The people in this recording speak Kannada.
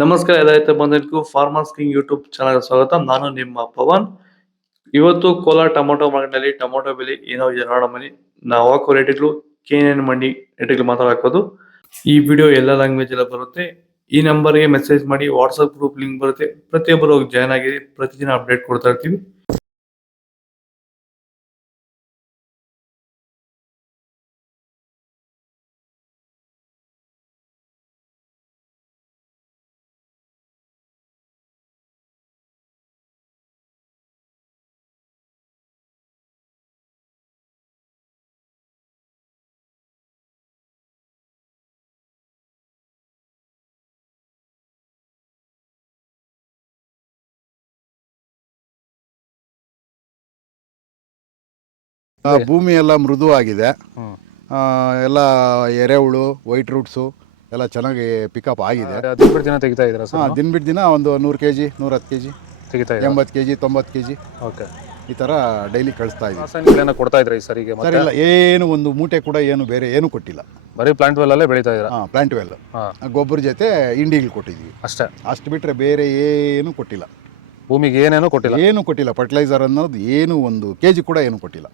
ನಮಸ್ಕಾರ ರೈತ ಬಂಧುಗಳಿಗೂ ಫಾರ್ಮರ್ಸ್ ಕಿಂಗ್ ಯೂಟ್ಯೂಬ್ ಚಾನಲ್ ಸ್ವಾಗತ. ನಾನು ನಿಮ್ಮ ಪವನ್. ಇವತ್ತು ಕೋಲಾರ ಟೊಮೊಟೊ ಮಾರ್ಕೆಟ್ನಲ್ಲಿ ಟೊಮೊಟೊ ಬೆಲೆ ಏನೋ ಇದೆ ನೋಡಮನಿ. ನಾವು ಹಾಕೋ ರೇಟ್ಗಳು KNN ಮಂಡಿ ರೇಟ್ಗಳು ಮಾತ್ರ ಹಾಕೋದು. ಈ ವಿಡಿಯೋ ಎಲ್ಲ ಲ್ಯಾಂಗ್ವೇಜ್ ಎಲ್ಲ ಬರುತ್ತೆ. ಈ ನಂಬರ್ಗೆ ಮೆಸೇಜ್ ಮಾಡಿ, ವಾಟ್ಸ್ಆಪ್ ಗ್ರೂಪ್ ಲಿಂಕ್ ಬರುತ್ತೆ. ಪ್ರತಿಯೊಬ್ಬರು ಹೋಗಿ ಜಾಯ್ನ್ ಆಗಿ ಪ್ರತಿದಿನ ಅಪ್ಡೇಟ್ ಕೊಡ್ತಾ ಇರ್ತೀವಿ. ಭೂಮಿ ಎಲ್ಲ ಮೃದುವಾಗಿದೆ. ಎಲ್ಲ ಎರೆಹುಳು, ವೈಟ್ ರೂಟ್ಸು ಎಲ್ಲ ಚೆನ್ನಾಗಿ ಪಿಕಪ್ ಆಗಿದೆ. ದಿನ ಬಿಟ್ಟು ದಿನ ತೆಗಿತಾ ಇದ್ದೀರಾ ಸರ್? ದಿನ ಬಿಟ್ಟು ದಿನ ಒಂದು 100 kg 110 kg ತೆಗಿತಾ ಇದ್ದೀರಾ? 80 kg 90 kg ಓಕೆ. ಈ ಥರ ಡೈಲಿ ಕಳಿಸ್ತಾ ಇದ್ದೀವಿ. ರಾಸಾಯನಿಕಗಳನ್ನ ಕೊಡ್ತಾ ಇದ್ರಾ ಈ ಸರಿಗೆ? ಸರ್ ಇಲ್ಲ, ಏನು ಒಂದು ಮೂಟೆ ಕೂಡ ಏನು ಬೇರೆ ಏನು ಕೊಟ್ಟಿಲ್ಲ. ಬರೀ ಪ್ಲಾಂಟ್ ವೆಲ್ ಅಲ್ಲೇ ಬೆಳೀತಾ ಇದ್ದೀರಾ? ಪ್ಲಾಂಟ್ ವೆಲ್ ಗೊಬ್ಬರ ಜೊತೆ ಇಂಡಿಗಳು ಕೊಟ್ಟಿದ್ವಿ ಅಷ್ಟೇ. ಅಷ್ಟು ಬಿಟ್ಟರೆ ಬೇರೆ ಏನು ಕೊಟ್ಟಿಲ್ಲ. ಭೂಮಿಗೆ ಏನೇನೋ ಕೊಟ್ಟಿಲ್ಲ? ಏನು ಕೊಟ್ಟಿಲ್ಲ. ಫರ್ಟಿಲೈಸರ್ ಅನ್ನೋದು ಏನು ಒಂದು KG ಕೂಡ ಏನು ಕೊಟ್ಟಿಲ್ಲ.